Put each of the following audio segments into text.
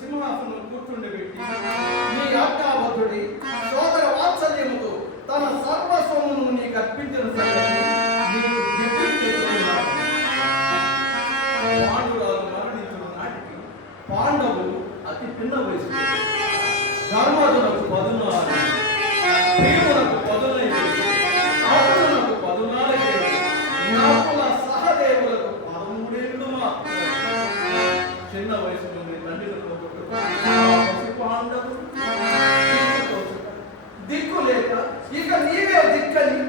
సింహాసనం కూర్చుండబెట్టి నీ ఆజ్ఞాబద్ధుడి సోదర వాత్సల్యముతో తన సర్వస్వమును నీకు అర్పించిన సంగతి నీకు తెలుసుకున్నాను. పాండురాలు మరణించిన నాటికి పాండవులు అతి చిన్న వయసు, ధర్మజునకు 16, భీమునకు 15, అర్జునకు 14, నకుల సహదేవులకు 13 ఏళ్ళు మాత్రమే. చిన్న వయసు నుండి తండ్రితో పాండవులు దిక్కు లేక ఇక నీవే దిక్కని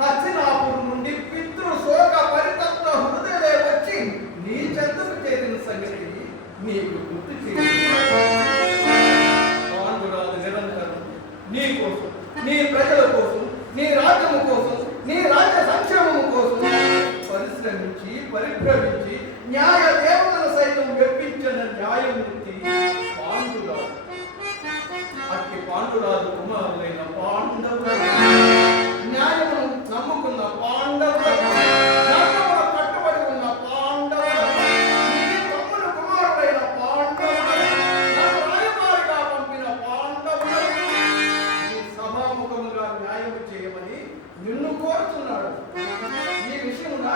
హస్తినాపురం నుండి పితృ శోక పరితప్త హృదయలే వచ్చి నీ చెంతకు చేరిన సంగతి నీకు గుర్తు చేయాలి. పాండురాలు నిరంతరం నీ కోసం, నీ ప్రజల కోసం, నీ రాజ్యము కోసం, నీ రాజ్య సంక్షేమము కోసం పరిశ్రమించి పరిభ్రమించి న్యాయ దేవతల సైతం వెప్పించిన న్యాయమూర్తి పాండురాజు. అట్టి పాండురాజు కుమారులైన పాండవుల న్యాయమును నమ్ముకున్న పాండవుల కట్టుబడి ఉన్న పాండవుల నీ తమ్ముల కుమారులైన పాండవుల నన్ను రాయబారిగా పంపిన పాండవుల నీ సభాముఖముగా న్యాయము చేయమని నిన్ను కోరుతున్నాడు. ఈ విషయమున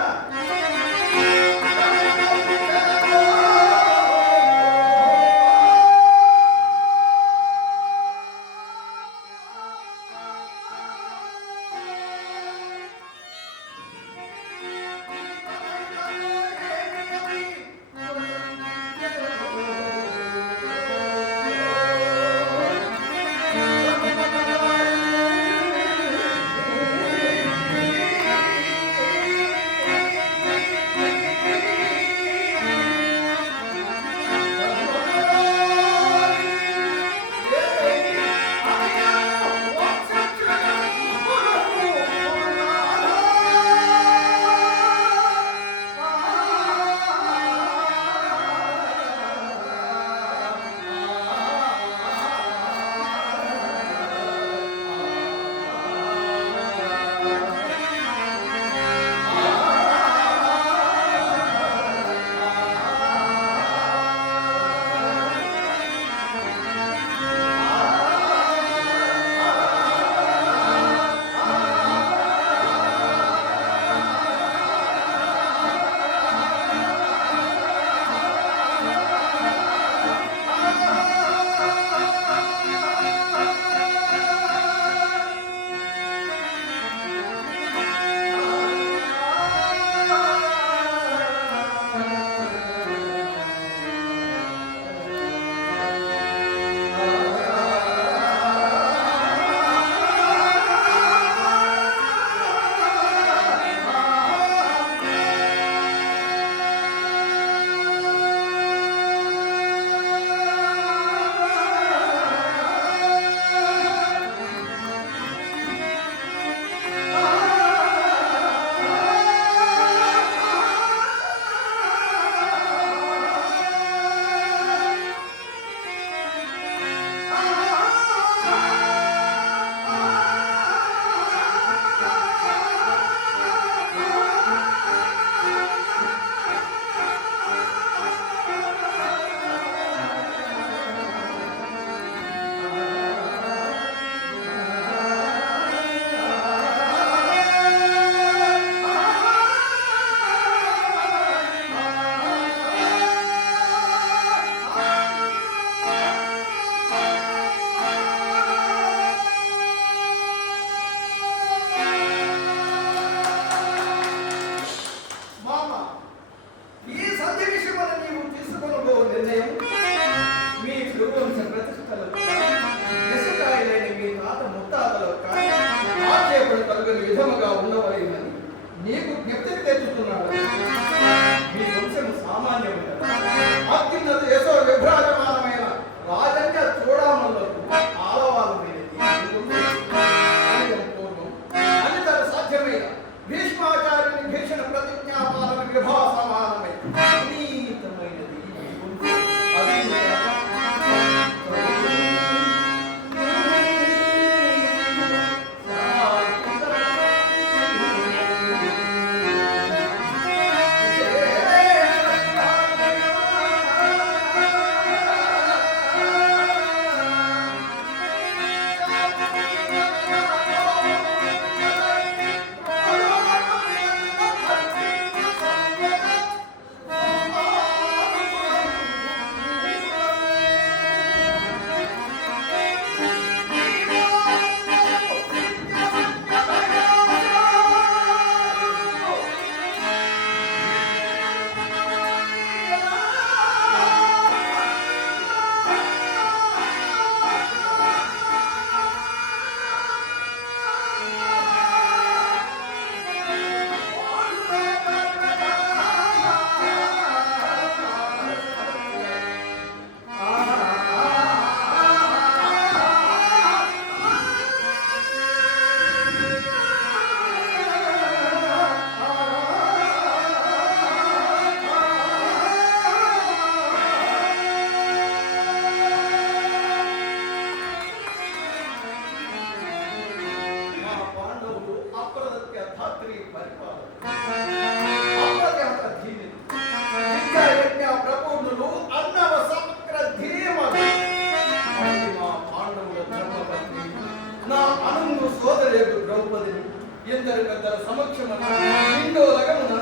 పెద్దల సమక్షమున నిండో లగమున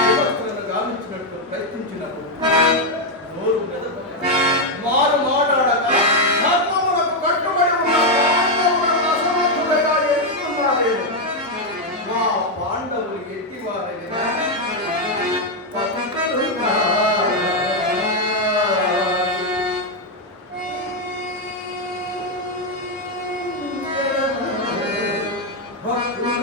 వివస్త్రను గావించినట్టు ప్రయత్నించినప్పుడు నోరు మెదపక మారు మాట్లాడక ధర్మములకు కట్టుబడి ఉన్న పాండవులను అసమర్థులుగా ఎత్తుతున్నారేమో. మా పాండవులు ఎత్తివారైనా పతితులుగా భక్తులు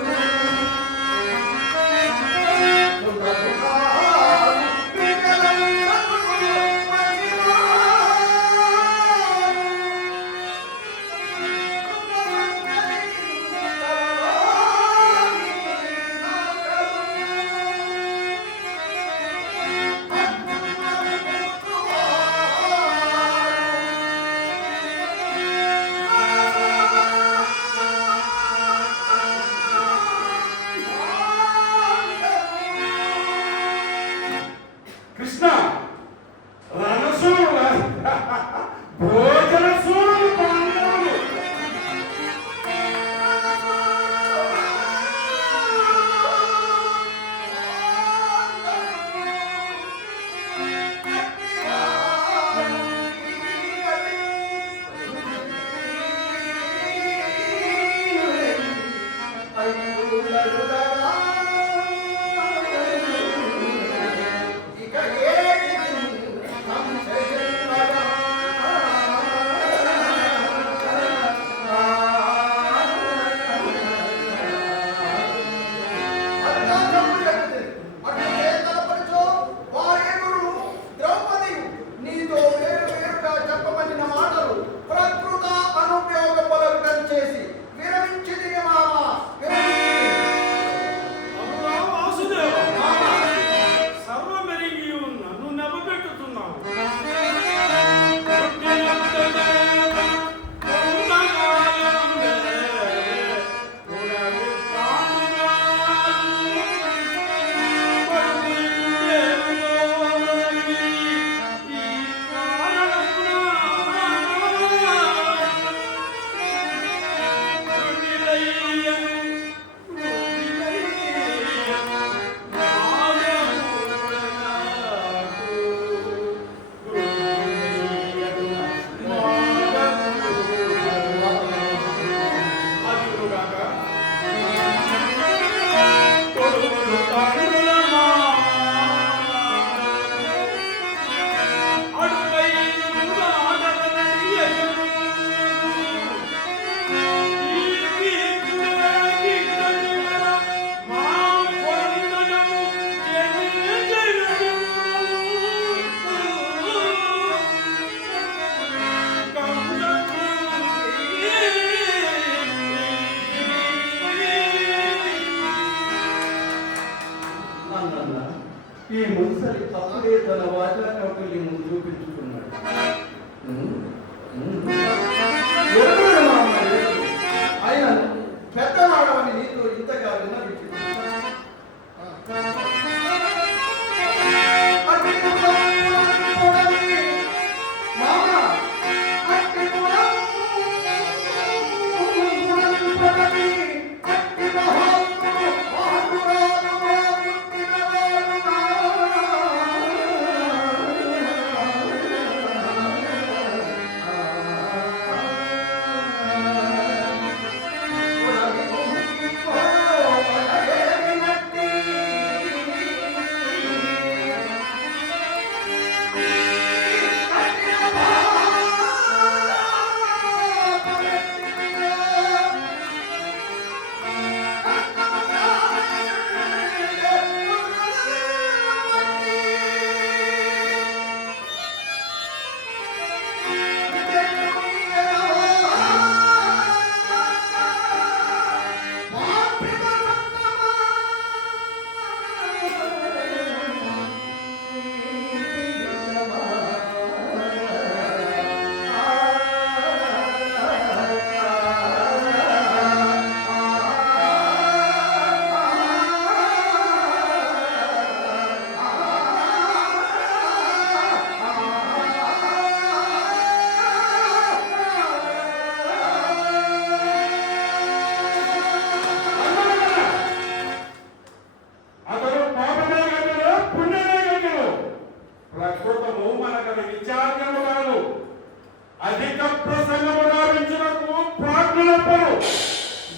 అధిక ప్రసంగము గావించినకు ప్రాజ్ఞులెవ్వరు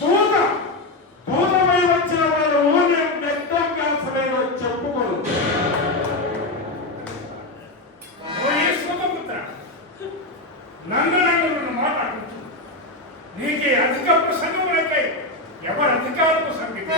దూత దూతమై వచ్చిన వారు నేను వ్యక్తంగాసమైన చెప్పుకోరు. నందనందనున్న మాట్లాడుతూ నీకే అధిక ప్రసంగములకై ఎవరు అధికారులకు సంగతి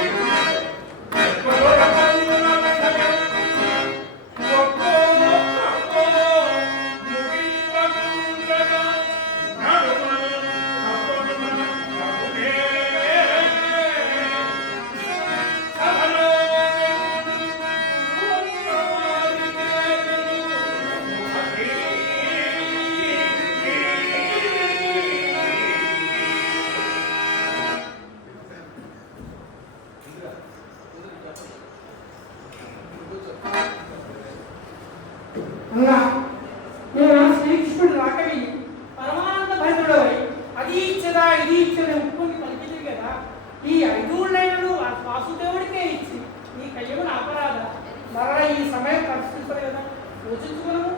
అన్నా నేను శ్రీకృష్ణుడు రాకవి పరమానంద భరితుడవై అది ఇచ్చదా ఇది ఇచ్చని ఉప్పుని పలికింది కదా ఈ 5 లైన్లు వాసుదేవుడికే ఇచ్చి నీ కయ్యమున అపరాధ మరలా ఈ సమయం పరిస్థితులు కదా యోచించుకున్నాము.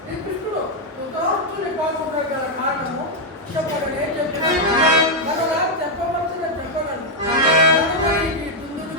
శ్రీకృష్ణుడు ధృతరాష్ట్రుని పాల్గొన్న గల కారణము చెప్పగలే చెప్పిన మరలా చెప్పవలసిన చెప్పగలను ఈ దుందుడు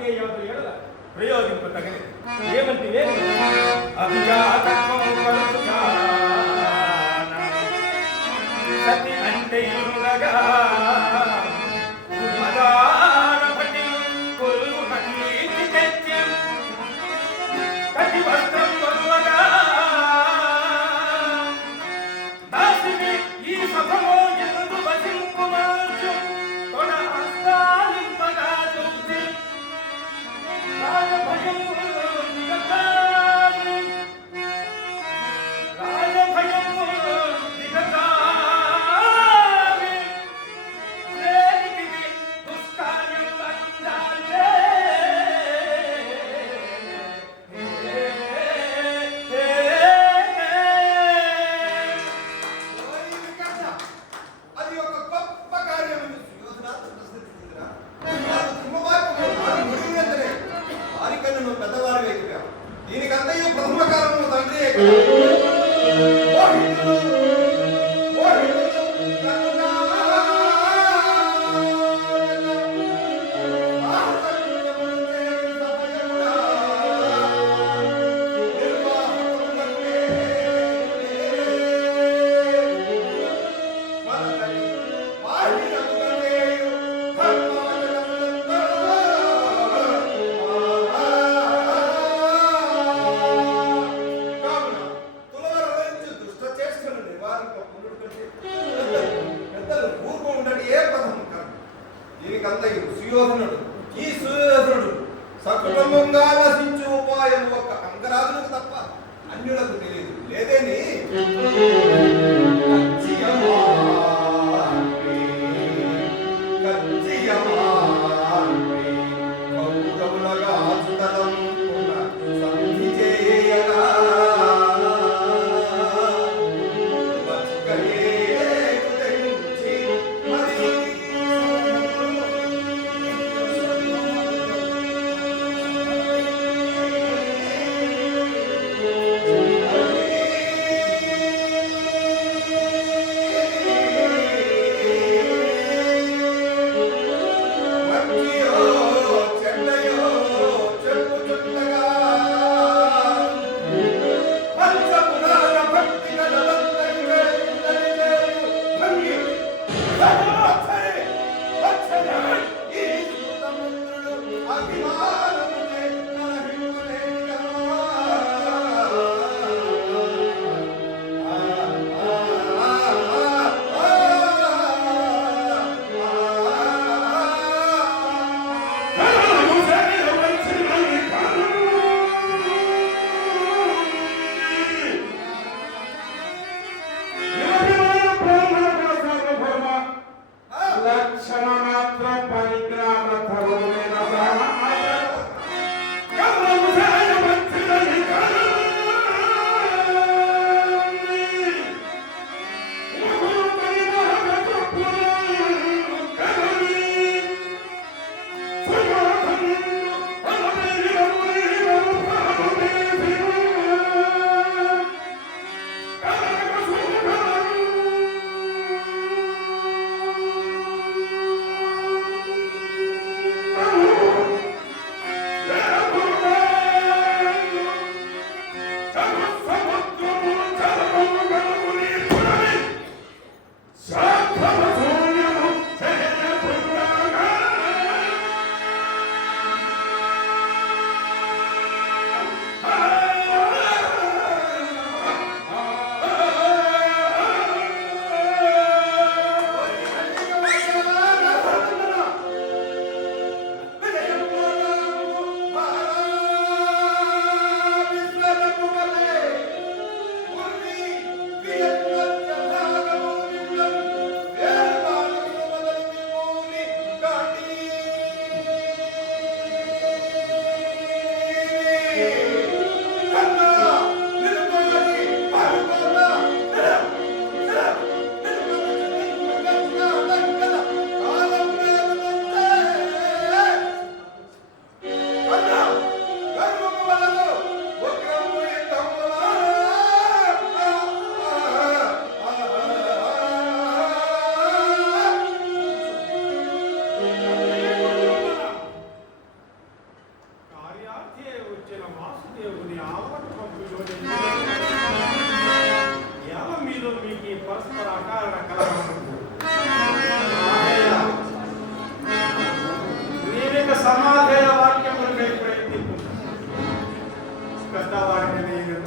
వాగ్గేయాదుల ఎడల ప్రయోగింపతగని ఏమంటే అభిజాతత్వం పలుకుగాన సతి అంటే ఉండగా మదాన పటి కొల్లు కన్నీటి తెచ్చి కటి వస్త్రం వరువగా దాసిని ఈ సభలో ఎందు వసింపుమార్చు తొడ ఆస్థానింపగా చూసి రాజభయం దిగజారి ప్రేమికి దుష్కార్యం అందాలే అది ఒక గొప్ప కార్యం వారికన్నా నువ్వు పెద్దవారి వైపు దీనికంతయు ప్రథమ కారణము తండ్రి పెద్దలు పూర్వం ఉండటి ఏ ప్రథమ కారణం దీనికంతయు సుయోధనుడు ఈ సుయోధనుడు సకుటుంబంగా నశించు ఉపాయం ఒక అంగరాజులకు తప్ప అన్యులకు తెలియదు లేదేని కౌరవులగా ఆచుతలం సంధి చేయగా లక్షణ మాత్రం పరిజ్ఞాన ధర్మమైన ఆద్యార్థే వచ్చిన వాసుదేవుని ఆవరణలోని ఎలా మీరు మీకు ఈ పరస్పర అకారణ కలహం నేనిక సమాధేయ వాక్యములకై ప్రయత్నిస్తున్నాను. పెద్దవాడిని నేను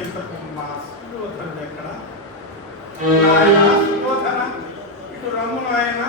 ఇంతకు మా సుయోధనుడు ఎక్కడ? సుయోధన ఇటు రమ్మును ఆయన.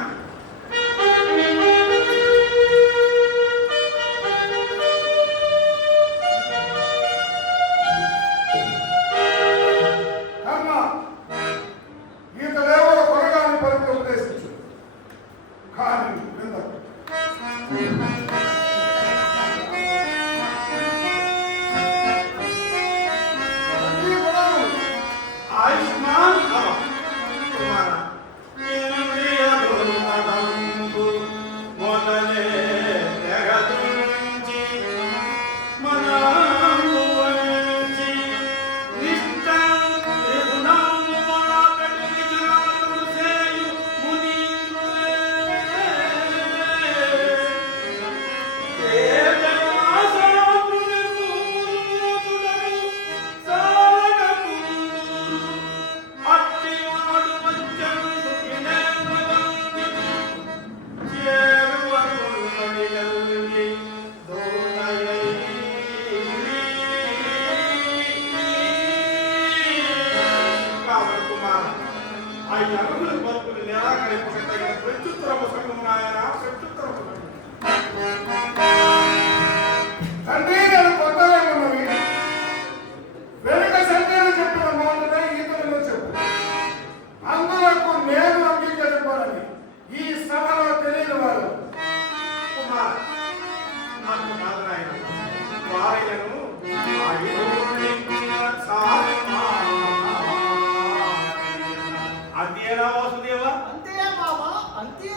అంతేనా వాసుదేవా? అంతే మామా, అంతే.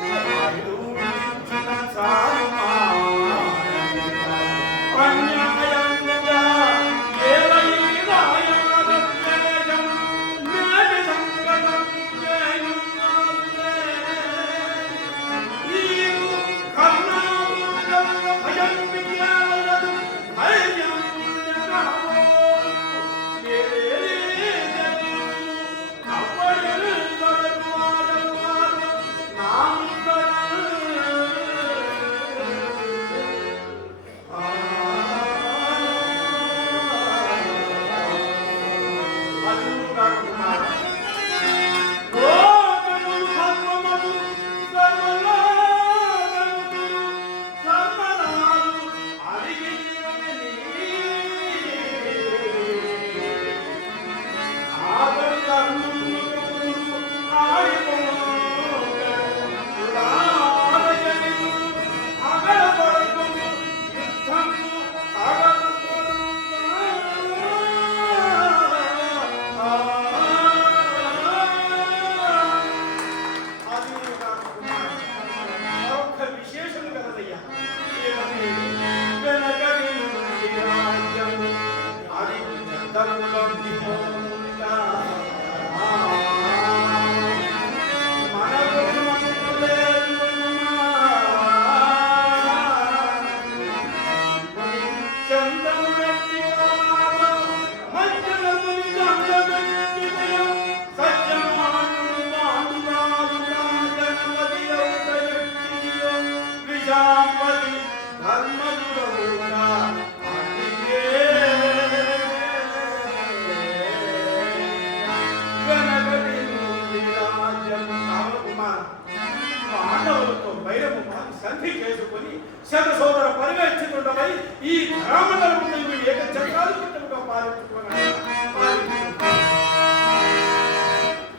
సంధి చేసుకుని శత సోదర పరివేక్షితుండమై ఈ గ్రామములను ఏక చక్రాధిపత్యముగా పాలించుకున్నాడు.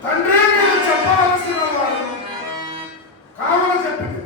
తండ్రి మీరు చెప్పవలసిన వారు కావున చెప్పింది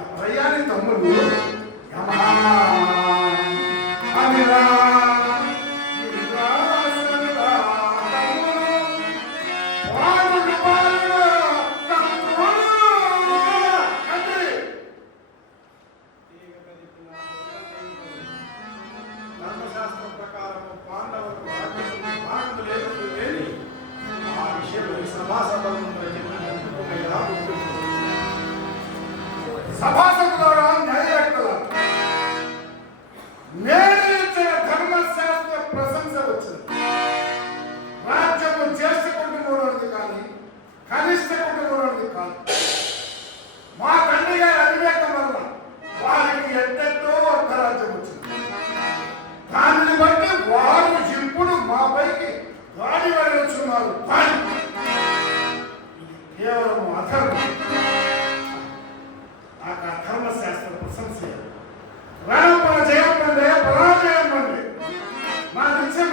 ఎవరయ్యాని తమ్ముడు అమిరా ధర్మశాస్త్రం ప్రకారము పాండవులకు రాజ్యం లేదు లేని ఆ విషయంలో సభాసభలను సభాసకులారా న్యాయవేత్తల నేను ఇచ్చిన ధర్మశాస్త్ర ప్రశంస వచ్చింది. రాజ్యము జ్యేష్ఠ కుటుంబంలోనిది కానీ కనిష్ట కుటుంబంలోనిది కాదు. మా తండ్రి గారి అవివేకం వల్ల వారికి ఎంతెంతో అర్ధరాజ్యం వచ్చింది. దానిని బట్టి వారు ఇప్పుడు మాపైకి గాడి వెళ్ళొచ్చున్నారు. కేవలం అధర్మం. నాకు ఆ ధర్మశాస్త్ర ప్రశంస రామపర జయం పండే పరాజయం పండే నా నిత్యం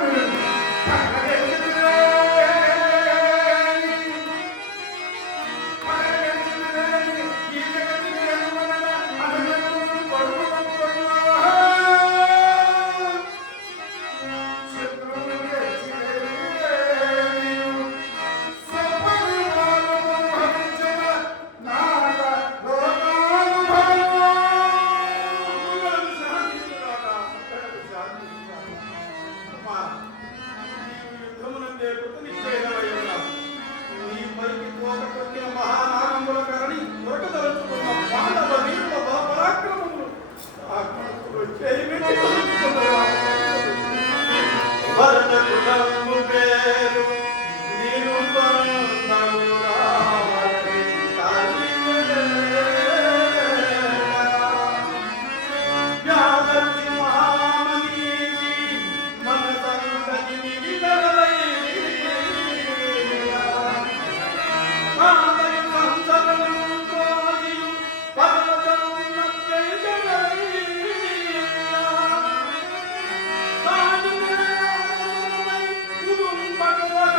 Bhagavad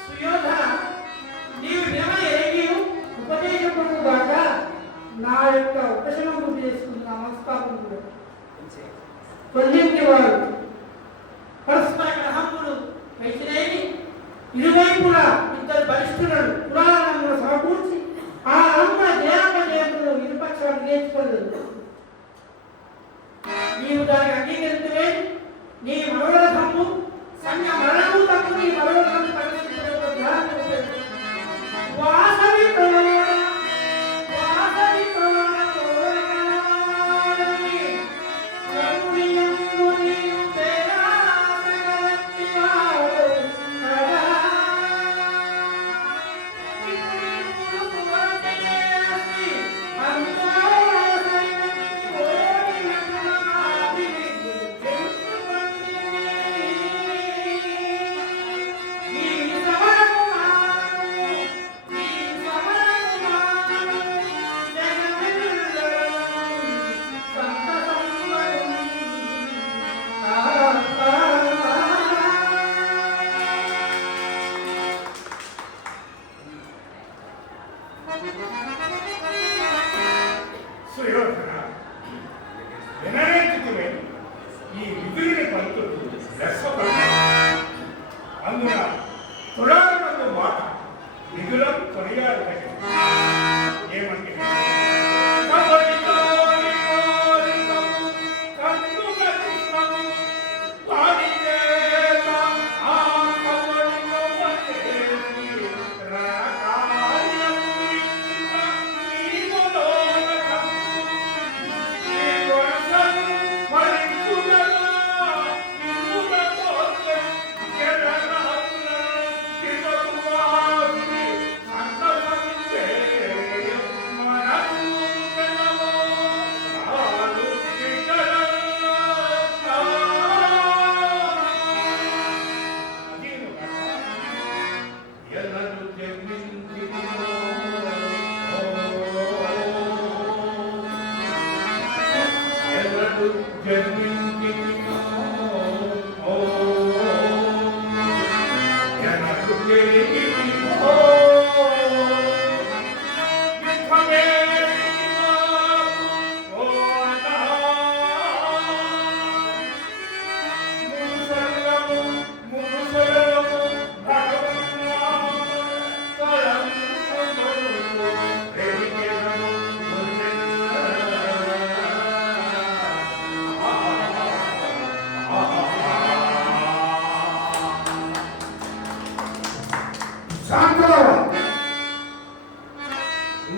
సుయోధన, నీవు నిమ ఎరిగియు ఉపదేశపడు గాక నా యొక్క ఉపశమనం గుర్తు చేసుకుని నమస్కారం కూడా తొలగించి వారు పరస్పర గ్రహములు వైచినేమి ఇరువైపులా ఇద్దరు బలిష్ఠులను పురాణములు సమకూర్చి ఆ అమ్మ జయాపజయములు ఇరుపక్షాలు నేర్చుకోలేదు. నీవు దానికి అంగీకరిస్తే నీ మనోరథము సంఘ మరణము తప్పు నీ మనోరథము పరిస్థితులకు ధ్యానం వాసవి సుయోధన, వినరేందుకుమే ఈ విధుని పంతులు లెస్సపడి అందున తుడారమందు మాట విధులం కొనియాడటం ఏమంటే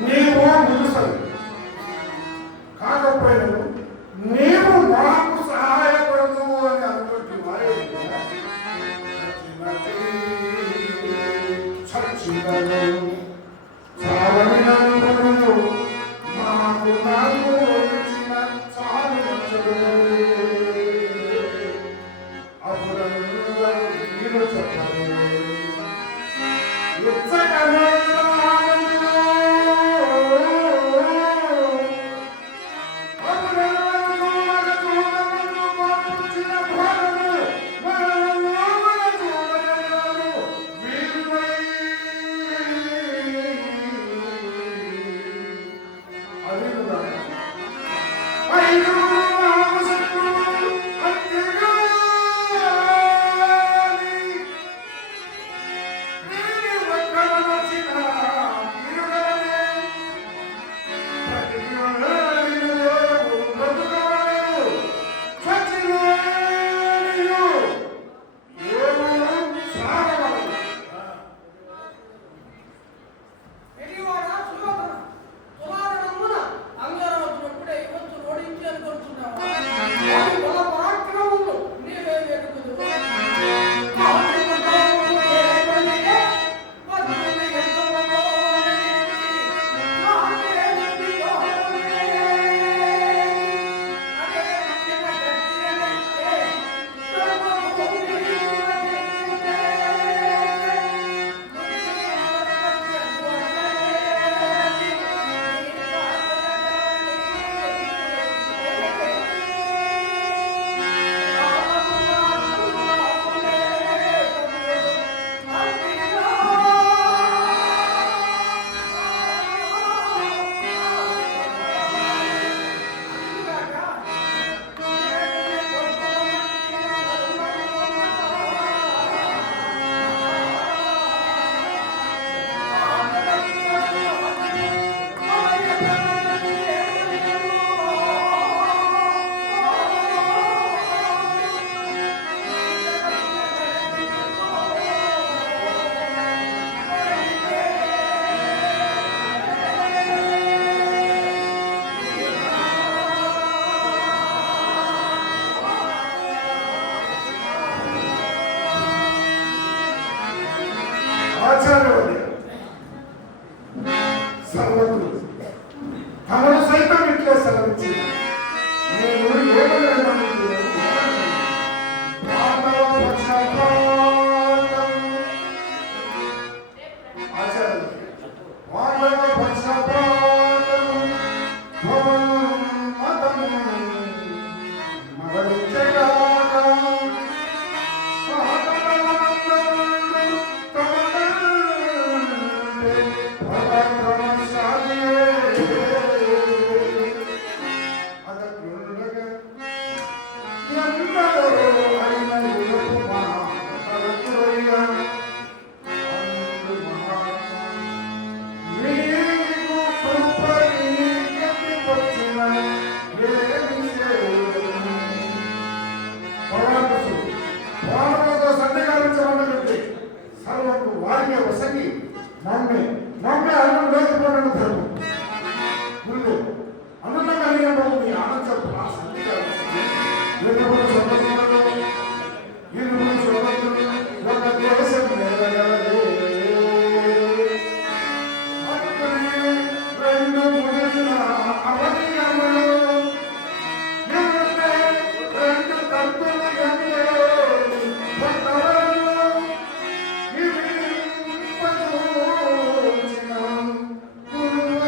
నీవు మునుసలు కాకపోయినా నీవు మాకు సహాయపడదు అని అనుకుంటే వారే మాకు నాకు అప్పుడు చెప్పాలి ఆచార్యవల్లి సర్వకులు తమను సైతం ఇట్లే సెలవించి నేను ఏమని సర్వకు వారికే వసగి నమ్మే అన్నం లేకపోవడం ధర్మం గుళ్ళు అన్నం కలిగినప్పుడు మీ ఆనందం ఆ సంధికారు ఇరువురు స్వతంత్రులు ఒక దేశం నిలగలదే రెండు ముడిన అవధిగమలు రెండు తంతులు ఎందే ఇవి పదోచిన గురువ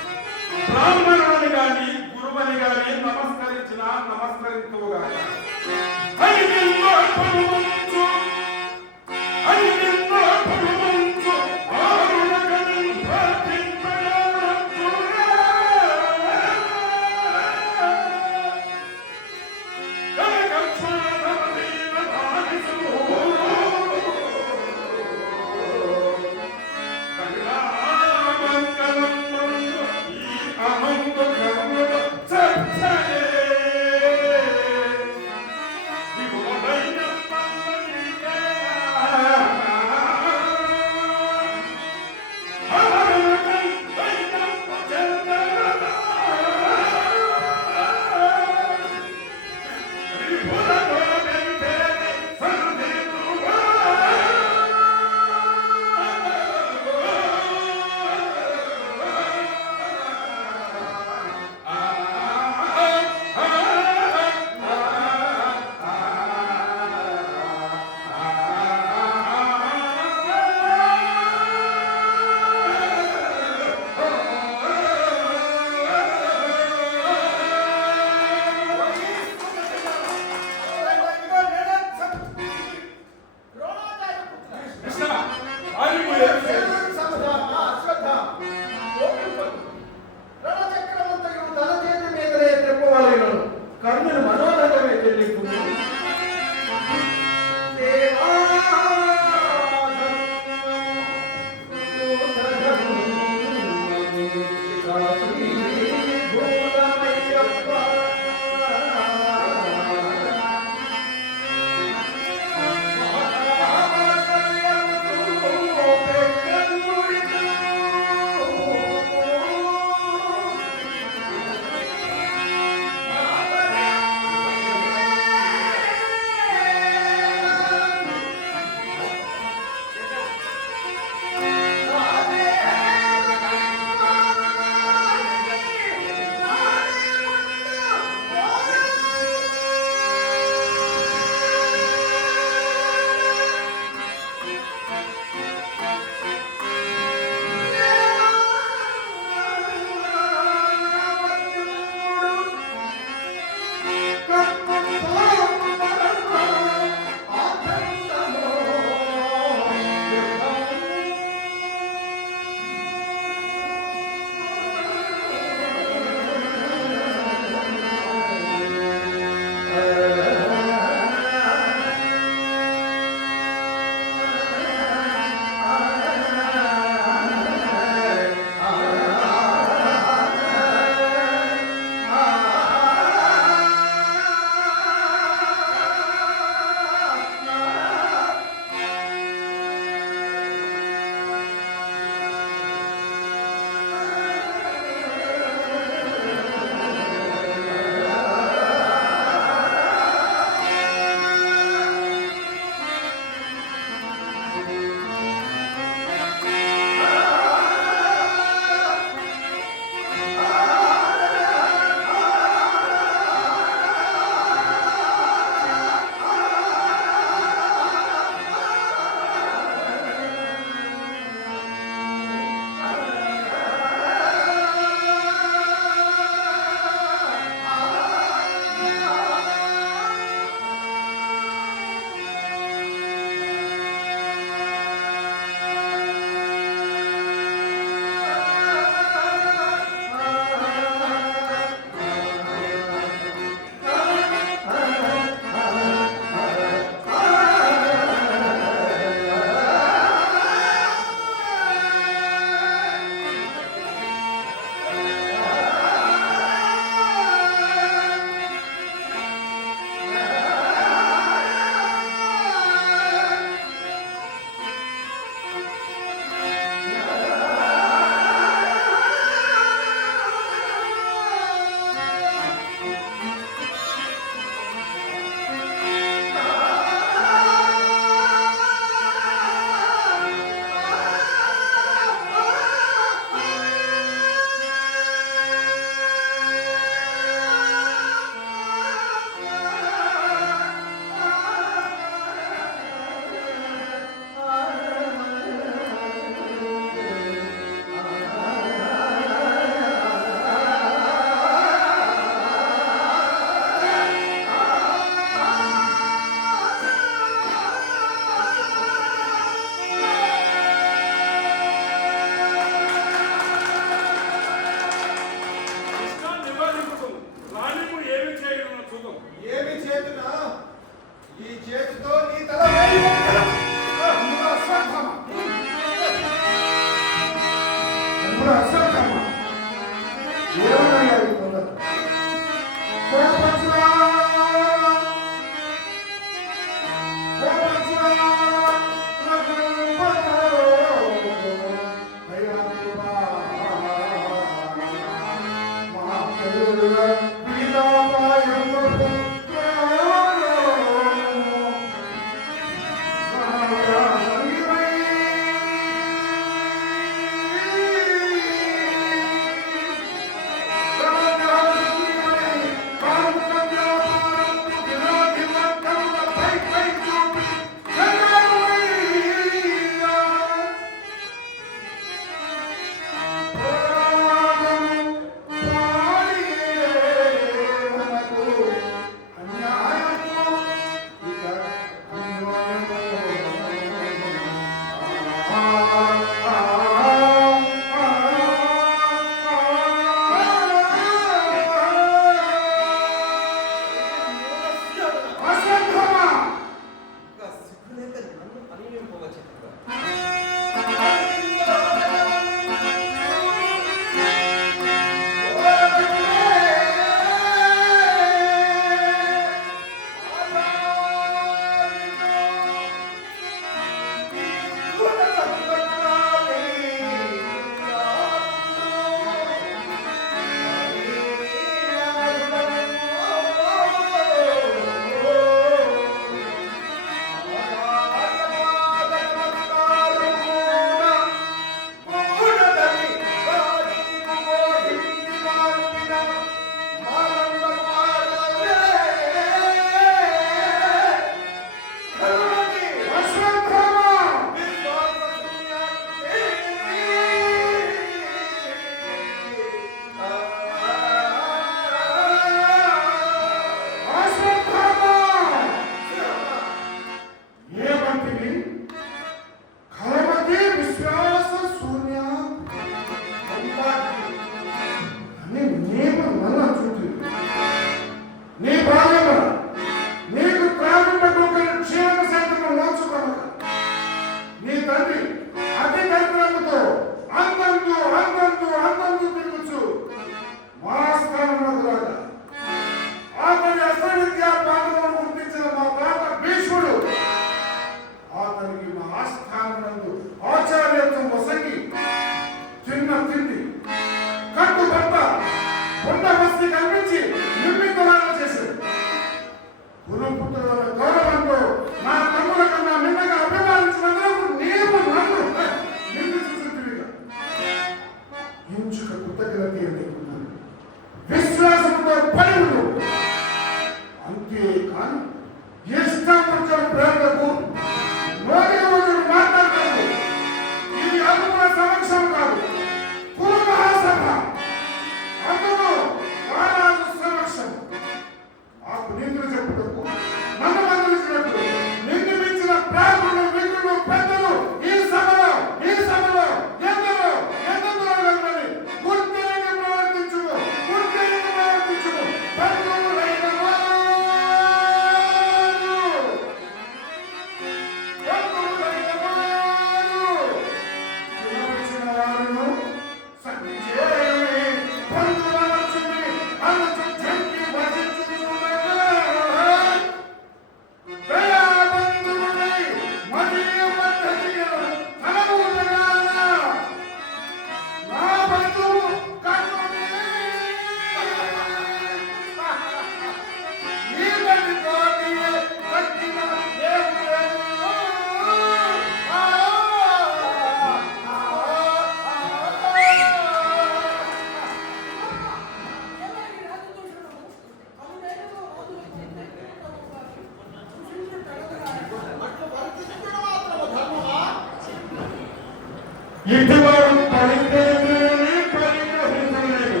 ఇటువారు పరిగ్రహించలేని పరిగ్రహించలేని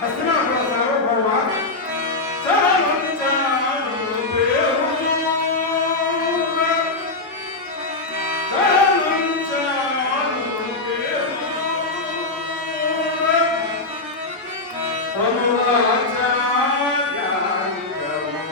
హస్తినాపుర సార్వభౌమ చాలంచాలు దేవుడు చాలంచాలు దేవుడు ప్రభువాచార్యాంగము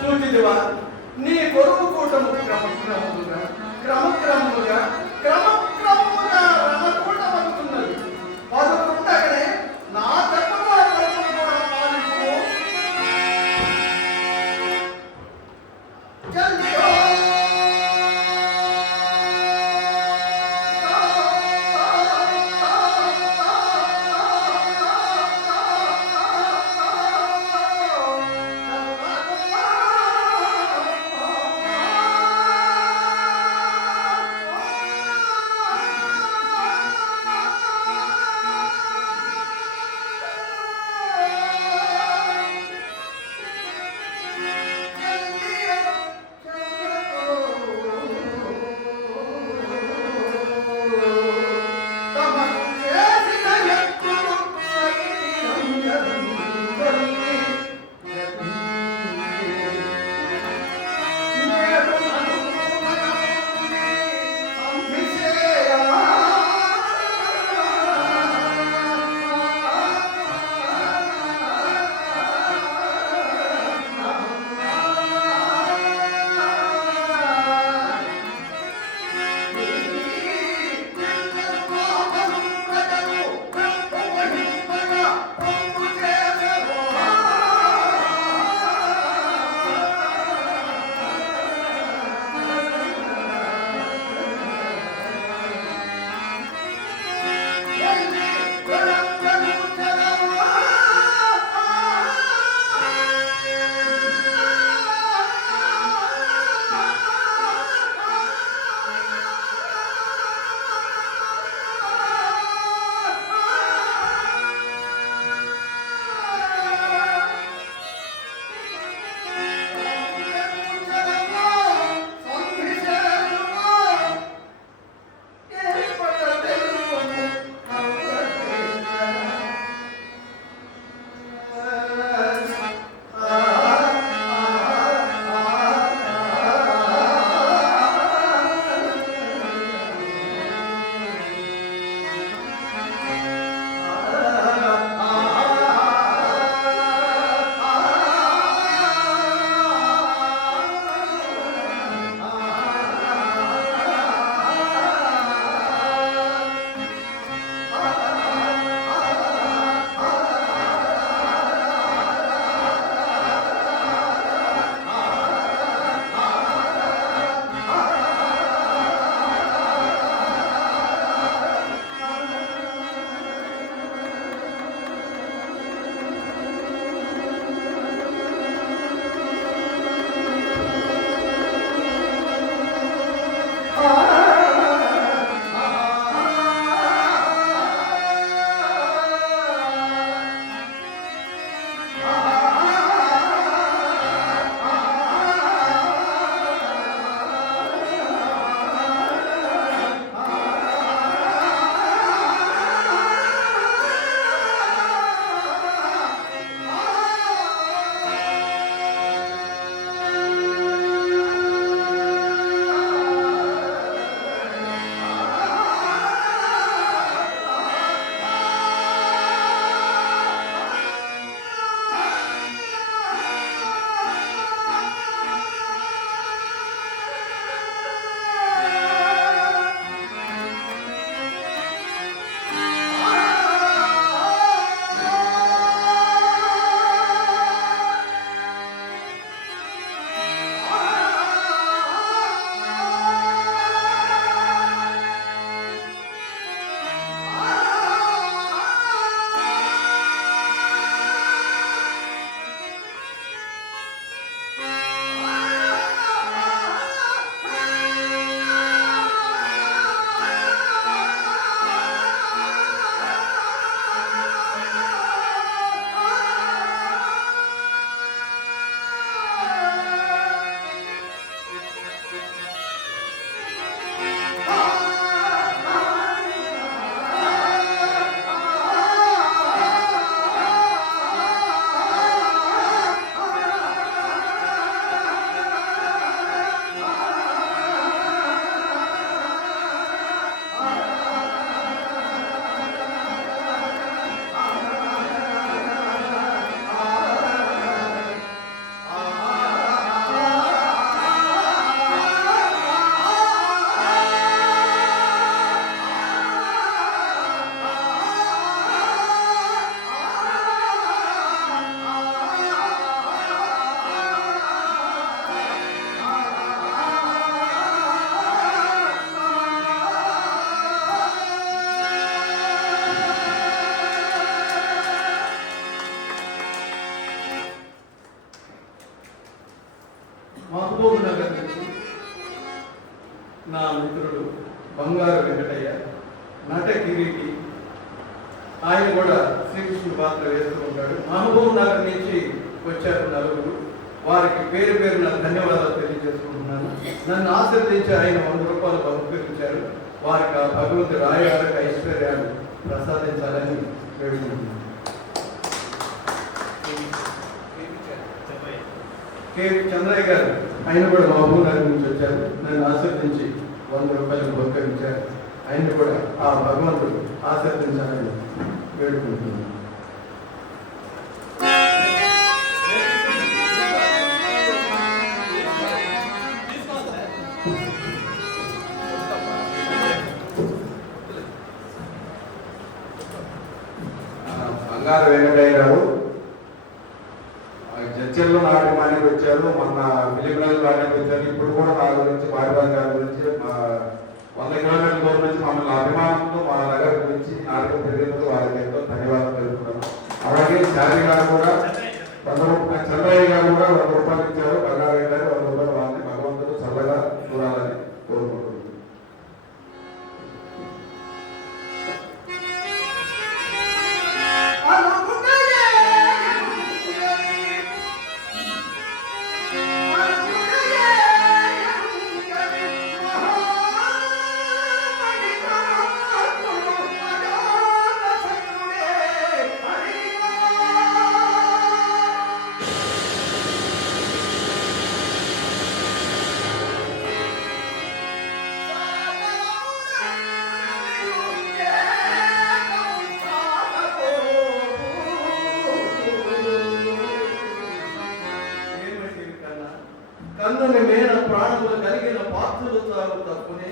చూచిదివా నీ కొడుకు కూటము క్రమక్రమముగా రణకూటమవుతున్నది. పదుకుండగానే నా చెప్పవారు కూడా పాలింపు. జల్దియో నా మిత్రుడు బంగారు వెంకటయ్య, నట కిరీటి. ఆయన కూడా శ్రీకృష్ణుడి పాత్ర వేస్తూ ఉంటాడు. మహబూబ్ నగర్ నుంచి వచ్చారు నలుగురు. వారికి పేరు పేరున ధన్యవాదాలు తెలియజేసుకుంటున్నాను. నన్ను ఆశీర్వదించి ఆయన 100 రూపాయలు బహుకరించారు. వారికి ఆ భగవంతుడు ఆయురారోగ్య ఐశ్వర్యాలు ప్రసాదించాలని వేడుకుంటున్నాను. కేవి చంద్రయ్య గారు, ఆయన కూడా మహబూబ్ నగర్ నుంచి వచ్చారు. నన్ను ఆశీర్వదించి 100 రూపాయలు బహుకరించారు. ఆయన కూడా ఆ భగవంతుడు ఆశీర్వదించాలని వేడుకుంటున్నాను. బంగారు వెంకటయ్య గారు చర్చల్లో నాటకానికి వచ్చారు, మొన్న ఫిలింలలో నాటకానికి వచ్చారు. ఇప్పుడు కూడా నా గురించి బారిబారి గారి గురించి 100 కిలోమీటర్ల దూరం నుంచి మమ్మల్ని అభిమానంతో మా నగర్ గురించి నాటకం జరిగినందుకు వారికి ఎంతో ధన్యవాదాలు తెలుపుతున్నాను. అలాగే శారీ గారు కూడా చంద్రయ్య గారు కూడా 100 రూపాయలు ఇచ్చారు. బంగారు గారు 100 రూపాయలు వాళ్ళని భగవంతుడు చల్లగా చూడాలని కోరుకుంటున్నాను. కన్నుని మేన ప్రాణములు కలిగిన పాత్రలు తాగు తప్పునే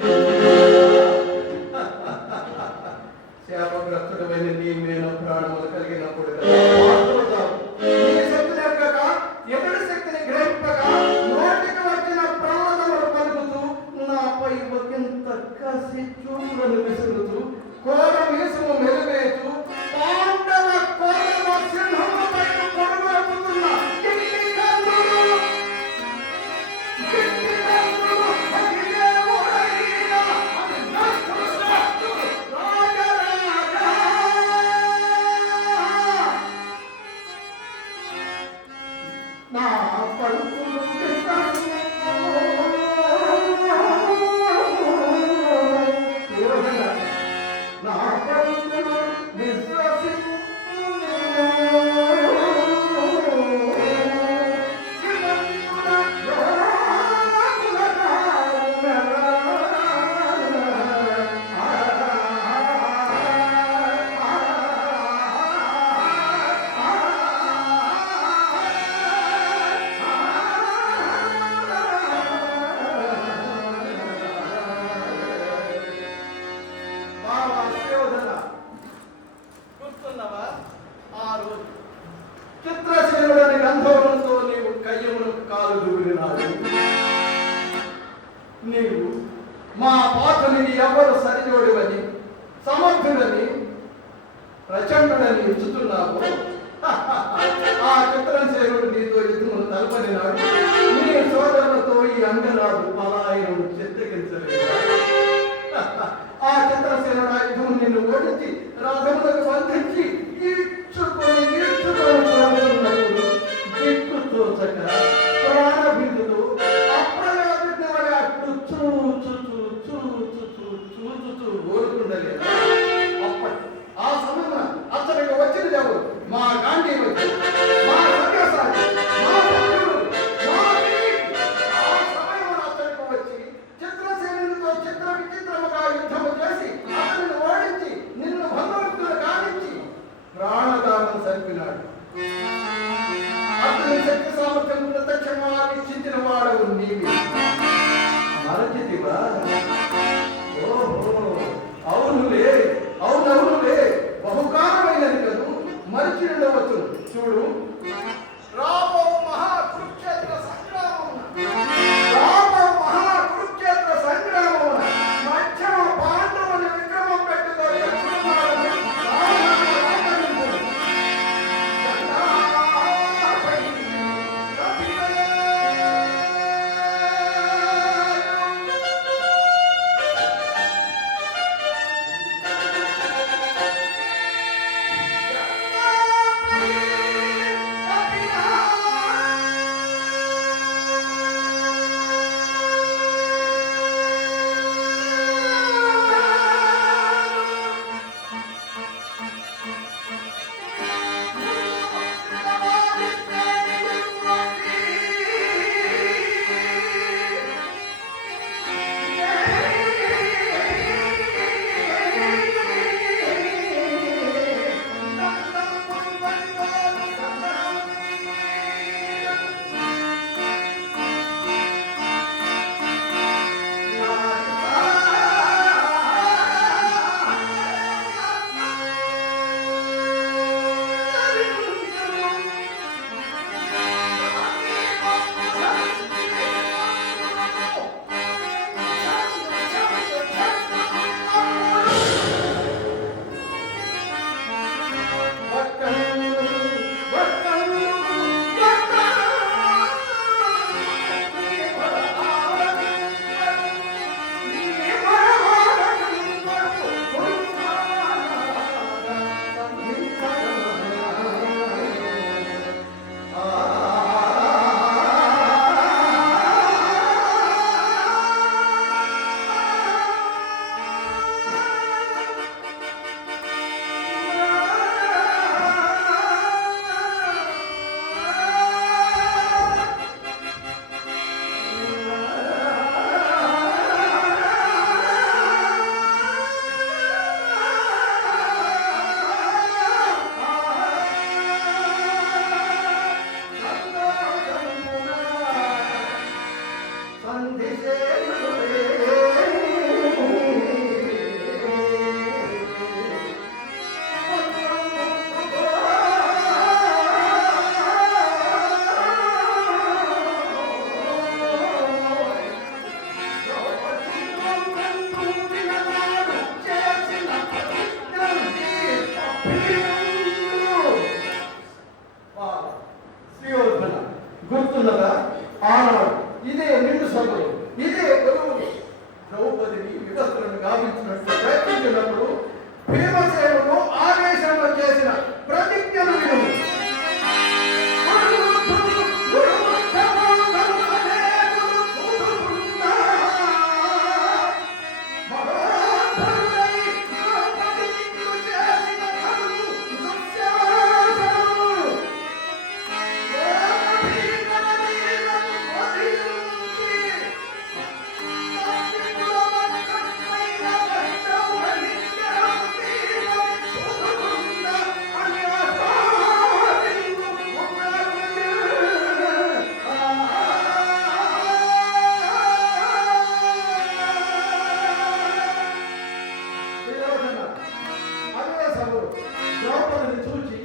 శాపగ్రస్తుడమైన నీ మేన ప్రాణములు కలిగినప్పుడు పాత్రలు తాగు. నీ శక్తి లెక్కక ఎదుటి శక్తిని గ్రహింపక నోటికి వచ్చిన ప్రమాదములు పలుకుతూ నాపై ఒకంత కసి చూపులను విసురుతూ కోర మీసము మెరువేతూ పాండవ కోరవ సింహముపై పొడవెత్తుతున్న గుర్తున్నవా? ఆ రోజు చిత్రసేనుడని గంధర్వంతో నీవు కయ్యమును కాలు దూరినాడు. నీవు మా పాత్రని ఎవరు సరిజోడివని సమర్థుడని ప్రచండుడని ఎంచుతున్నావు. ఆ చిత్రసేనుడు నీతో యుద్ధమును తలపడినాడు. నీ సోదరులతో ఈ అంగనాడు పలాయనను చిత్రకించలేదు. ఆ చిత్రసేనుడు ఆ యుద్ధము నిన్ను ఓడించి రథములకు బంధించి ఈడ్చుకొని చూస్తున్నప్పుడు దిక్కు తోచక ప్రాణభిందులు అప్రయాదుని వల్ల అట్లు చూచుతూ ఊరుకుండలేదు. అప్పటి ఆ సమయంలో అతనికి వచ్చినది ఎవరు? మా గాంధీ వచ్చి మా సవ్యసారి మా భక్తుడు మా ఆ సమయంలో అతనికి వచ్చి చిత్రసేనుడితో చిత్ర విచిత్రముగా యుద్ధము చేసి అతనిని ఓడించి నిన్ను భగవంతుడు కానించి సాధించినట్లు ప్రయత్నించినప్పుడు భీమసేనుడు ఆవేశంలో చేసిన ప్రతిజ్ఞను విను. ద్రౌపదిని చూచి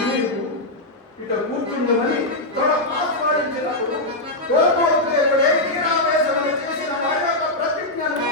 నీవు ఇట కూర్చుండమని తొడ ఆస్వాదించినప్పుడు కోపోద్రేకుడే వీరావేశములు చేసిన వారి యొక్క ప్రతిజ్ఞను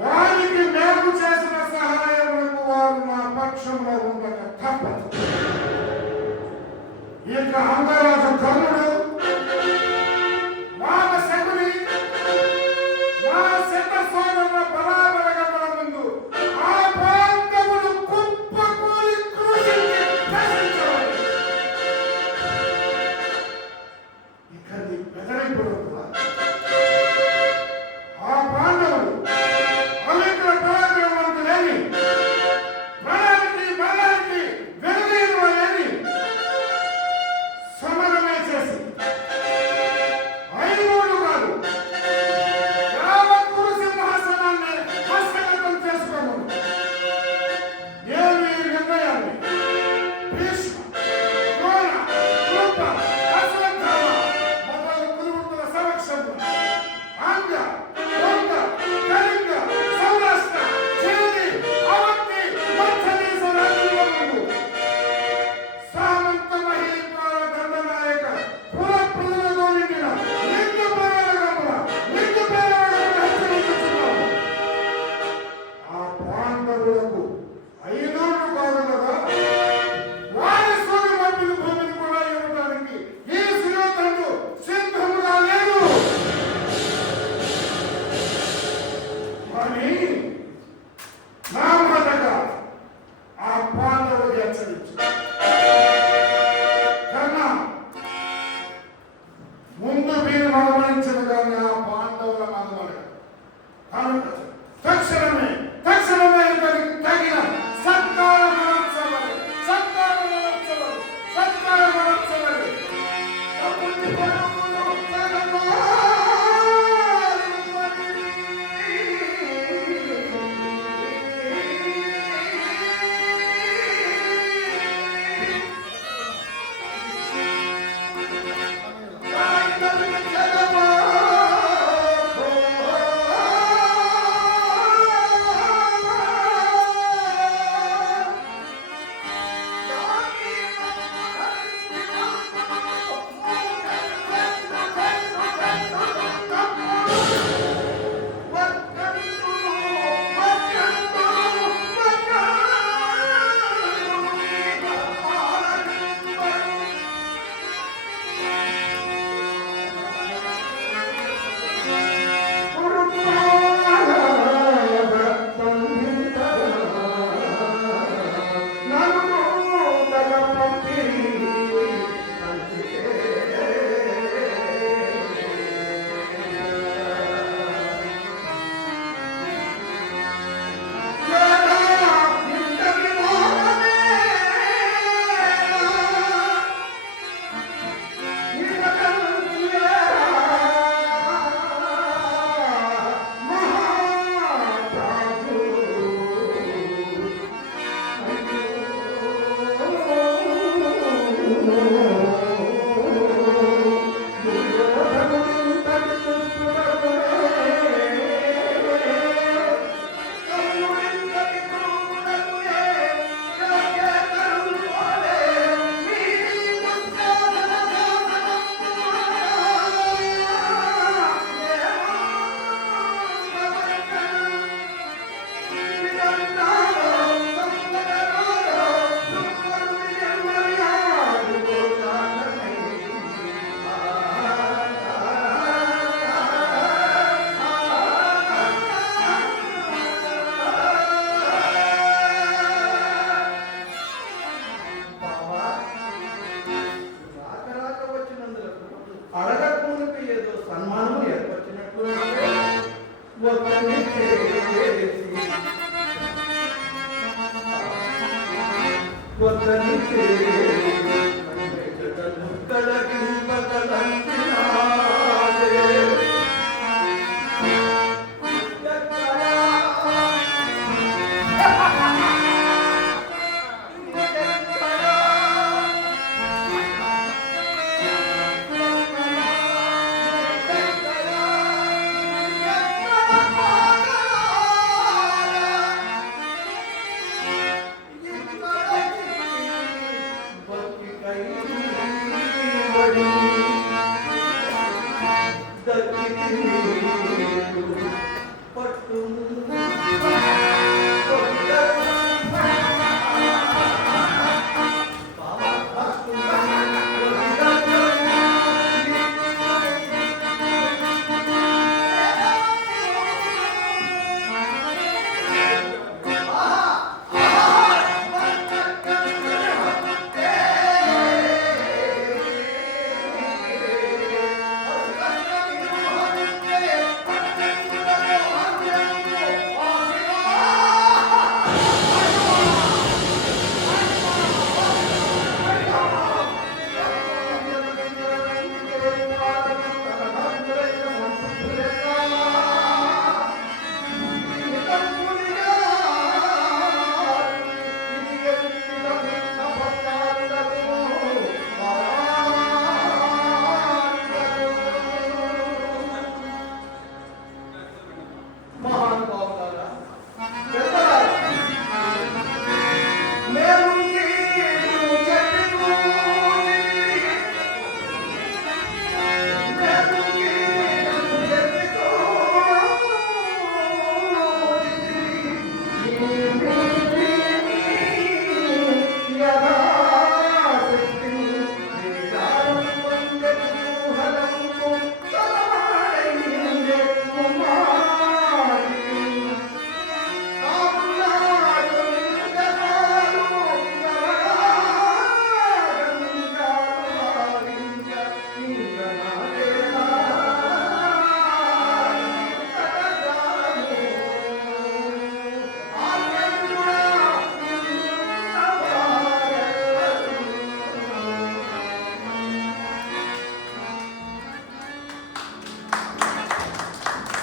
వారికి మేము చేసిన సహాయములకు వారు మా పక్షంలో ఉండక తప్పదు. ఇక అంగరాజు కర్ణుడు శకుని మా శత సోదరుల బలాబలగముల ముందు ఆ పాండవులు కుప్పకూలి క్రూశించి నశించవాలి. ఇక నీ బెదరింపుడు ఆ పాండవులు అవిక్ర పరాక్రమవంతులేని బలానికి వెనుదీయలేని సమరమే చేసి ఐదుగురు కాదు యావత్ కురు సింహాసనాన్ని హస్తగతం చేసుకోమను. ఏమి నిర్ణయాన్ని భీష్మ, ద్రోణ, కృప, అశ్వత్థామ మొదలు కురువంతుల సమక్షంలో ఆంధ్ర, వంగ, కళింగ, సౌరాష్ట్ర, చేది, అవంతి, మత్స్యదేశ రాజుల ముందు సామంత మహీపాల దండనాయక పుర ప్రజలతో నిండిన లింగ పేరగముల హెచ్చరించుచున్నాము. ఆ పాండవులకు 5 కాదు కదా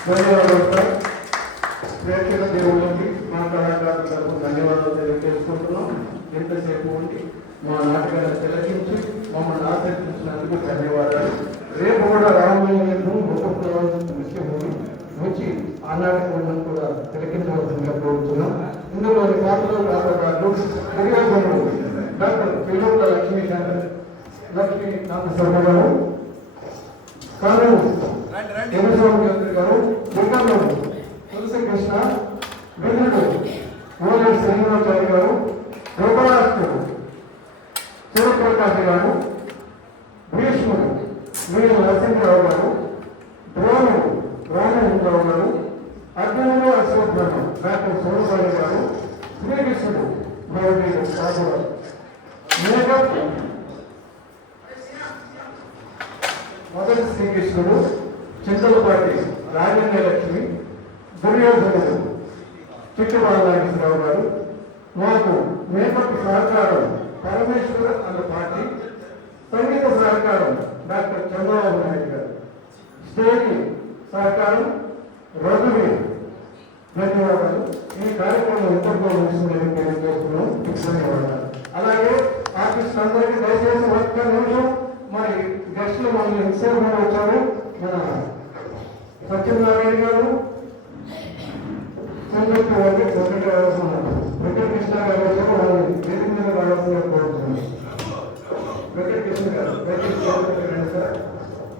ధన్యవాదాలు సార్. ప్రేక్షక దేవుళ్ళకి మా కళాకారులకు ధన్యవాదాలు తెలియజేసుకుంటున్నాం. ఎంతసేపు ఉండి మా నాటకాన్ని తిలకించి మమ్మల్ని ఆశీర్వదించినందుకు ధన్యవాదాలు. రేపు కూడా రామయ్యందు ఒక విషయం వచ్చి ఆ నాటకం కూడా తిలకించవలసిందిగా కోరుతున్నాం. ఇందులోని పాత్రలు కళాకారులు డాక్టర్ పిల్లల లక్ష్మీకాంత శర్మ గారు, కాను చంద్రశేఖర్ గారు, దుర్గారావు, తులసి కృష్ణ, విధుడు ఓలేడు శ్రీనివాచార్య గారు, గోపాలాష్టుడు శివప్రకాశ్ గారు, భీష్ముడు వీరు నరసింహరావు గారు, ద్రోణుడు రామచంద్రరావు గారు, అర్జునుడు అశ్వత్థామ డాక్టర్ సోమసాయి గారు, శ్రీకృష్ణుడు భగవదీయుడు సాధువారు, మేకప్ మొదటి శ్రీకృష్ణుడు చింతలపాటి రాజేంద్ర లక్ష్మి, దుర్యోధనుడు చిట్టుబాలనాగేశ్వరరావు గారు, మాకు మేకప్ సహకారం పరమేశ్వర అన్న పార్టీ, సంగీత సహకారం డాక్టర్ చంద్రబాబు నాయుడు గారు, స్టేజ్ సహకారం రఘువీర్. ధన్యవాదాలు. ఈ కార్యక్రమం ఎంతో తెలియజేస్తున్నాం. ధన్యవాదాలు. అలాగే ఆర్టిస్ట్ వచ్చిన అందరికీ దయచేసి ఒక్క నిమిషం మరి గెస్టులు మన ఎంతసేపు కూడా వచ్చారు. మన సత్యనారాయణ గారు, సంయుక్త వెంకటకృష్ణ గారు వచ్చారు. వాళ్ళని వేదిక మీద రావాల్సిందిగా కోరుతున్నాను. వెంకటకృష్ణ గారు రండి సార్.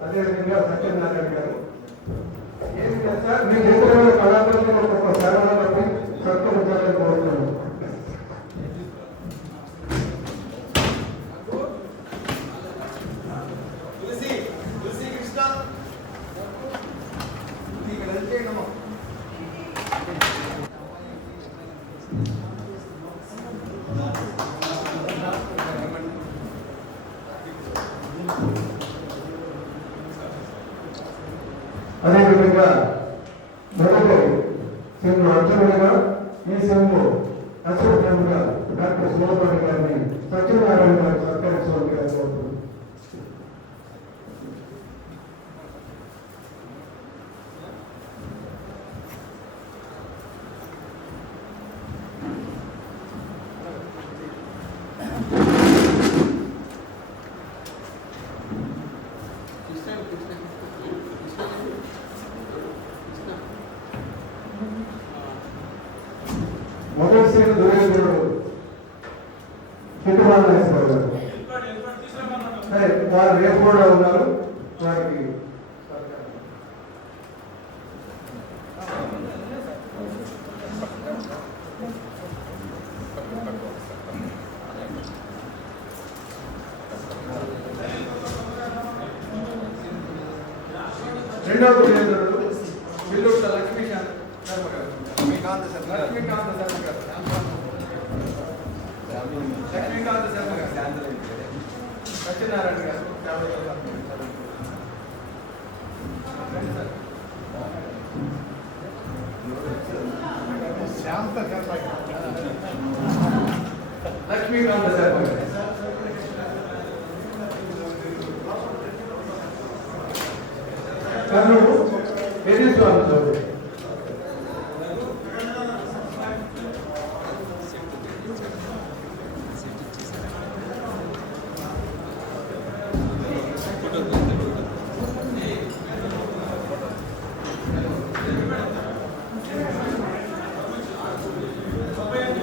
అదేవిధంగా సత్యనారాయణ గారు. ఏమి లేదు సార్, మీ చేతుల్లో కళాకారులు ఒక సేవలపై సత్కరించాలని కోరుతున్నాను. అదేవిధంగా మొదటి సింహ అర్జునుడిగా ఈ సింహ అశోకంగా డాక్టర్ సుబ్రహ్మణ్య గారిని సత్యనారాయణ గారు సత్కరించవలసిగా కోరుతున్నాను. మొదటి శ్రేణి దుర్యోధనుడు కిట్టుబాలనేశ్వర గారు. వారు రేపు కూడా ఉన్నారు. వారికి రెండవ దుర్యోధనుడు విల్లుట్ల లక్ష్మీకాంత శర్మ గారు. లక్ష్మీకాంత శర్మ గారు. లక్ష్మీకాంత శర్మ గారు. సత్యనారాయణ గారు. లక్ష్మీకాంత శర్మ గారు. కర్నూలు వేదిస్వామి చౌదరి.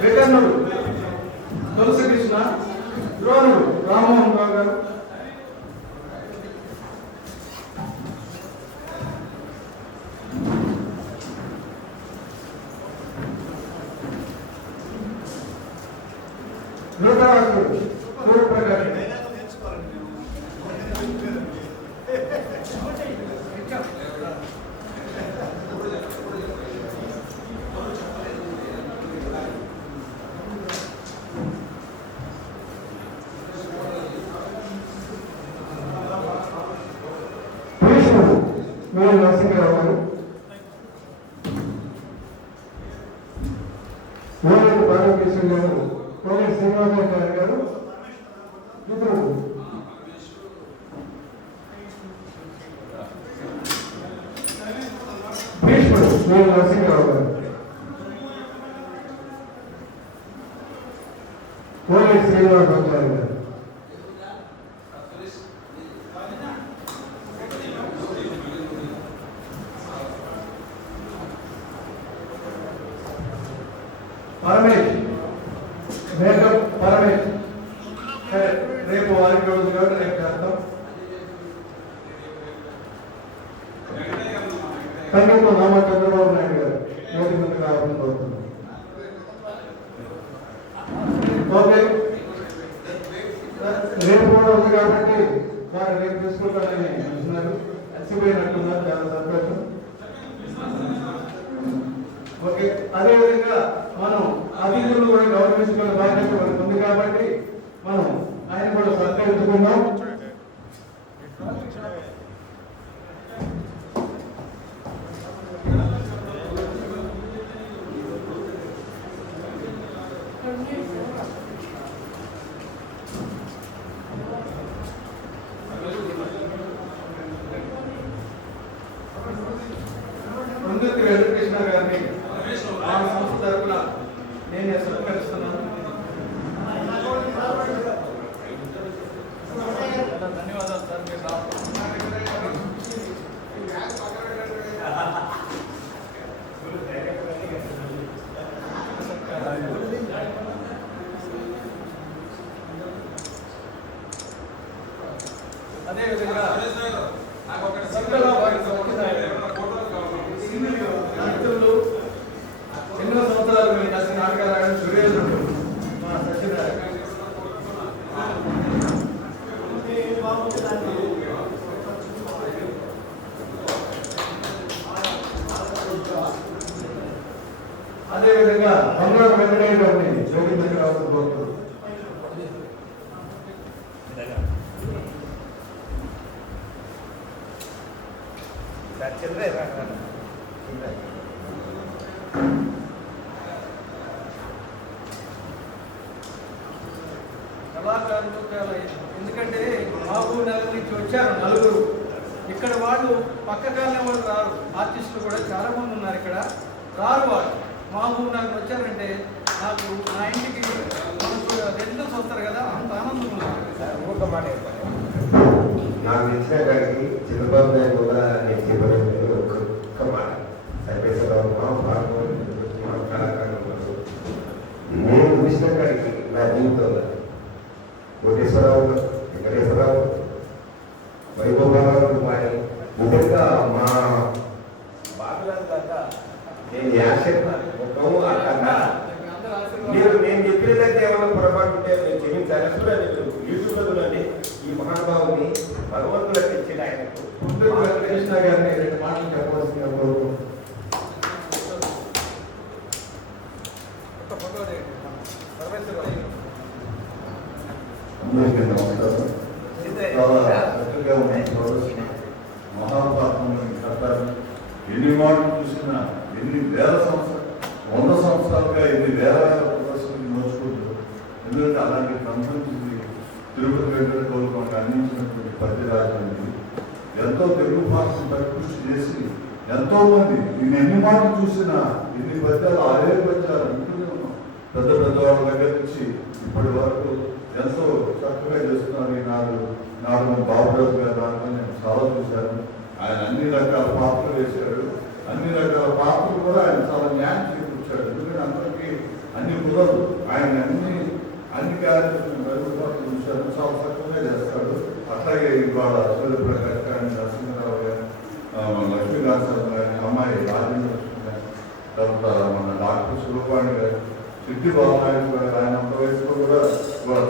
వెకర్నుడు తులసి కృష్ణ. ద్రోణుడు రామ్మోహన్ రావు గారు. నూతనాథుడు సూర్యప్రకాష్. భీష్ముడు మీరు నరసింహరావు గారు. ఓలేటి బాలకృష్ణ గారు. ఓలేటి శ్రీనివాసరావు గారు. ఇద్దరు భీష్ముడు మీరు నరసింహరావు గారు. ఓలేటి శ్రీనివాసరావు గారు. పరమేష్ మేకం పరమేష్. రేపు వారికి రోజు కాబట్టి రేపు చేస్తాం. సంగీతం రామ చంద్రబాబు నాయుడు గారు వేదిక ముందుకు రావాలని కోరుతున్నాం. ఓకే, రేపు కూడా ఉంది కాబట్టి వారు రేపు తీసుకుంటారని అంటున్నారు. అలసిపోయినట్టున్నారు. చాలా సంతోషం. ఓకే, అదేవిధంగా మనం అతిథులను కూడా గౌరవించుకునే బాధ్యత మనకు ఉంది కాబట్టి మనం ఆయన కూడా సత్కరించుకుందాం. ముందుకు వెంకటకృష్ణ గారిని ఆ సంస్థ తరఫున నేను సత్కరిస్తున్నాను. అదేవిధంగా సంఘంలో వారికి మిత్రులు ఎన్నో సంవత్సరాలు మీ నచ్చిన నాటకాలు సురేంద్రుడు మా సత్యనారాయణ. అదేవిధంగా అమరావతి వెంకటయ్య గారిని జోగించగా కోరుతున్నాను. కళాకారులు ఎందుకంటే మహబూబ్ నగర్ నుంచి వచ్చారు నలుగురు. ఇక్కడ వాళ్ళు పక్కకాలనే వాళ్ళు రారు. ఆర్టిస్టులు కూడా చాలా మంది ఉన్నారు ఇక్కడ, రారు వాళ్ళు. మహబూబ్ నగర్ వచ్చారంటే నాకు నా ఇంటికి రెసిడెన్స్ వస్తారు కదా, అంత ఆనందం ఉన్నారు. నాకు ఇచ్చిన గారికి చిన్నబాబు గారు కూడా నేను చెప్పలేదు ఒక్క మాట సర్వేశ్వరరావు మా కళాకారులు ఉన్నారు. నేను చూసిన గారికి నా జీవితంలో కోటేశ్వరరావు, వెంకటేశ్వరరావు, వైభవరావు కుమారి నిజంగా మా బాబురాజు దాకా నేను యాక్షన్ ముఖము అక్కడ మీరు నేను చెప్పినదైతే ఏమైనా పొరపాటు ఉంటే నేను క్షమించాలి. యూట్యూబ్లో చూడండి ఈ మహానుభావుని భగవంతుడు తెచ్చిన ఆయనకు కృష్ణ గారిని 2 మాటలు చెప్పవలసిందిగా కోరుకుంటున్నాను. అందరికీ నమస్కారం. చాలా చక్కగా ఉన్నాయి. మహాభారతం కట్టారు. ఎన్ని మాటలు చూసినా ఎన్ని వేల సంవత్సరాలు 100 సంవత్సరాలుగా ఎన్ని వేల ప్రదర్శనలు మోచుకుంటూ, ఎందుకంటే అలాంటి కంపెనీ తిరుపతి వెంకట గౌరవ మనకు అందించినటువంటి పద్యరాజు ఎంతో తెలుగు భాషను పరిపుష్టి చేసి ఎంతో మంది నేను ఎన్ని మాటలు చూసినా ఎన్ని పద్యాలు 6 పద్యాలు ఉంటూనే ఉన్నాం. పెద్ద పెద్ద వాళ్ళ దగ్గర నుంచి ఇప్పటి వరకు ఎంతో చక్కగా చేస్తున్నారు. నాడు బాబురాజు గారు దాంట్లో నేను చాలా చూశాను. ఆయన అన్ని రకాల పాత్రలు వేశాడు. అన్ని రకాల పాత్రలు కూడా ఆయన చాలా న్యాయం చేకూర్చాడు. ఎందుకంటే అందరికీ అన్ని కుదరదు. ఆయన అన్ని కార్యక్రమాలు చూశారు. చాలా చక్కగా చేస్తాడు. అట్లాగే ఇవాళ సూర్యప్రకాష్ గారిని, నరసింహరావు గారు, లక్ష్మీకాంతరావు గారి అమ్మాయి రాజేంద్ర గారు, తర్వాత మన డాక్టర్ సురపాణి గారు, సిద్ధి బాబునాయుడు గారు, ఆయన అంత వయసులో కూడా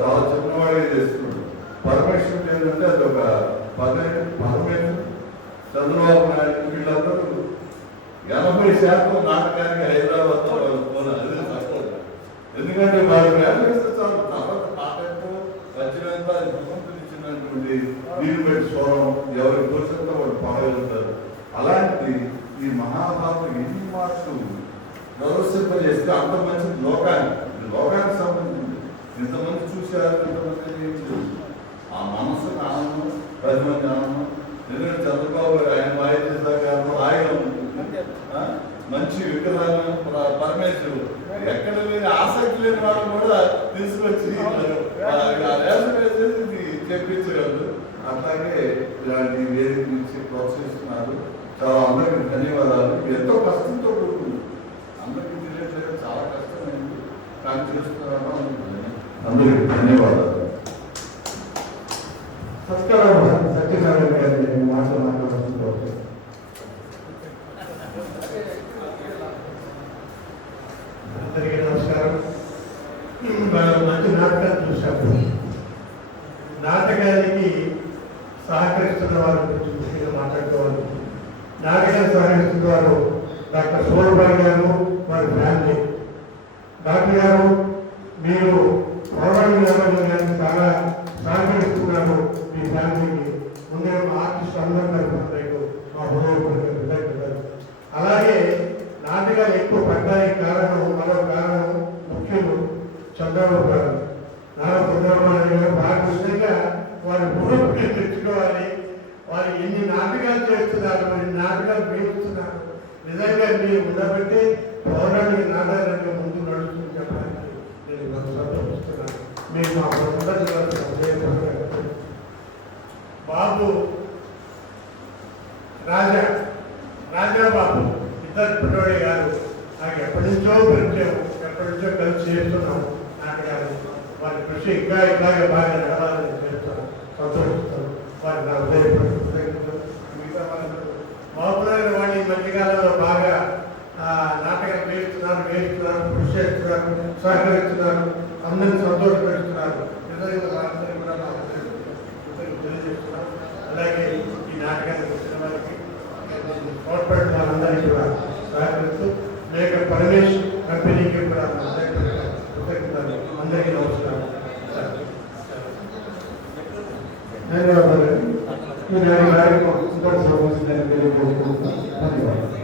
చాలా చిన్నవాడే చేస్తున్నాడు. పరమేశ్వరుడు ఏంటంటే అది ఒక పరమేశ్వరుడు, చంద్రబాబు నాయుడు వీళ్ళందరూ 80% నాటకానికి హైదరాబాద్లో అదే తక్కువ. ఎందుకంటే వాళ్ళు వేస్తే చాలు తర్వాత పాటకు వచ్చినంత భగవంతుడు ఇచ్చినటువంటి నీరు పెట్టి చూడడం, ఎవరి కోరికంతా వాళ్ళు పాడగలుగుతారు. అలాంటిది ఈ మహాభారతం ఎన్ని మాటలు ప్రదర్శింపజేస్తే అంత మంచిది లోకానికి సంబంధించింది. ఇంతమంది చూశారు, ఇంతమంది ఆ మనసుకు ఆనందం, 10 మంది ఆనందం. ఎందుకంటే చంద్రబాబు గారు ఆయన బాగా చేశారు. ఆయన మంచి విగ్రహాలను పరమేశ్వరుడు ఎక్కడ లేని ఆసక్తి లేని వాళ్ళు కూడా తీసుకొచ్చి చెప్పించగలరు. అట్లాగే ఇలాంటి వేదిక నుంచి ప్రోత్సహిస్తున్నారు. చాలా అందరికీ ధన్యవాదాలు. ఎంతో కష్టంతో కూడుకుంది, అందరికీ తెలియట్లేదు, చాలా కష్టమైంది కానీ చేస్తున్నారో అందరికీ ధన్యవాదాలు. సత్యనారాయణ గారిని మాట్లాడుతున్నారు. అందరికీ నమస్కారం. మనం మంచి నాటకాలు చూసాము. నాటకానికి సహకరిస్తున్న వారి గురించి ముఖ్యంగా మాట్లాడుకోవాలి. నాటకాన్ని సహకరిస్తున్న వారు డాక్టర్ సోమబాబు గారు, వారి ఫ్యామిలీ. డాక్టర్ గారు, మీరు పౌరాణిక గారిని చాలా సహకరిస్తున్నారు. మీ ఫ్యామిలీకి ముందే ఆర్టిస్ట్ అందరూ తరఫున మా హృదయపూర్వక కృతజ్ఞతలు. అలాగే నాటకాలు ఎక్కువ పడ్డానికి కారణం, మరో కారణం ముఖ్యులు చంద్రబాబు గారు, నారా చంద్రబాబు గారు బాగా నిజంగా వారి భూమికి తెచ్చుకోవాలి. వారు ఎన్ని నాటకాలు చేస్తున్నారు, ఎన్ని నాటకాలు వేస్తున్నారు. నిజంగా మీరు ఉండబట్టి పౌరాణిక నాటకాలకు ముందు నడుస్తుంది చెప్పడానికి నేను సంతోషిస్తున్నాను. మీరు మా హృదయపూర్వక బాబు రాజాబాబు ఇద్దరు పిల్లవాడే గారు నాకు ఎప్పటి నుంచో పరిచయం, ఎప్పటి నుంచో కలిసి చేస్తున్నాం నాటకాలు. వారి కృషి ఇంకా ఇట్లాగే బాగా నడవాలని చేస్తాను, సంతోషిస్తాను. వారి నా ఉదయపూర్వక మిగతా బాబురాజు వాళ్ళు ఈ మధ్యకాలంలో బాగా నాటకం వేస్తున్నారు కృషి చేస్తున్నారు, సహకరిస్తున్నారు, అందరినీ సంతోషపెడుతున్నారు. నిజంగా వాళ్ళందరికీ కూడా నా తెలియజేస్తున్నాను. అలాగే ఈ నాటకానికి వచ్చిన వారికి తోడ్పడిన వాళ్ళందరికీ కూడా సహకరిస్తూ లేక పరమేశ్ కంపెనీకి కూడా కృతజ్ఞతలు. అందరికీ నమస్కారం. ధన్యవాదాలు. ఈనాటి కార్యక్రమం ఇంతటి సంబంధించిన తెలియజేసుకుంటున్నాను. ధన్యవాదాలు.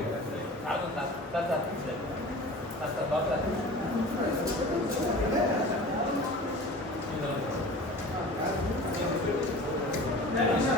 Thank you.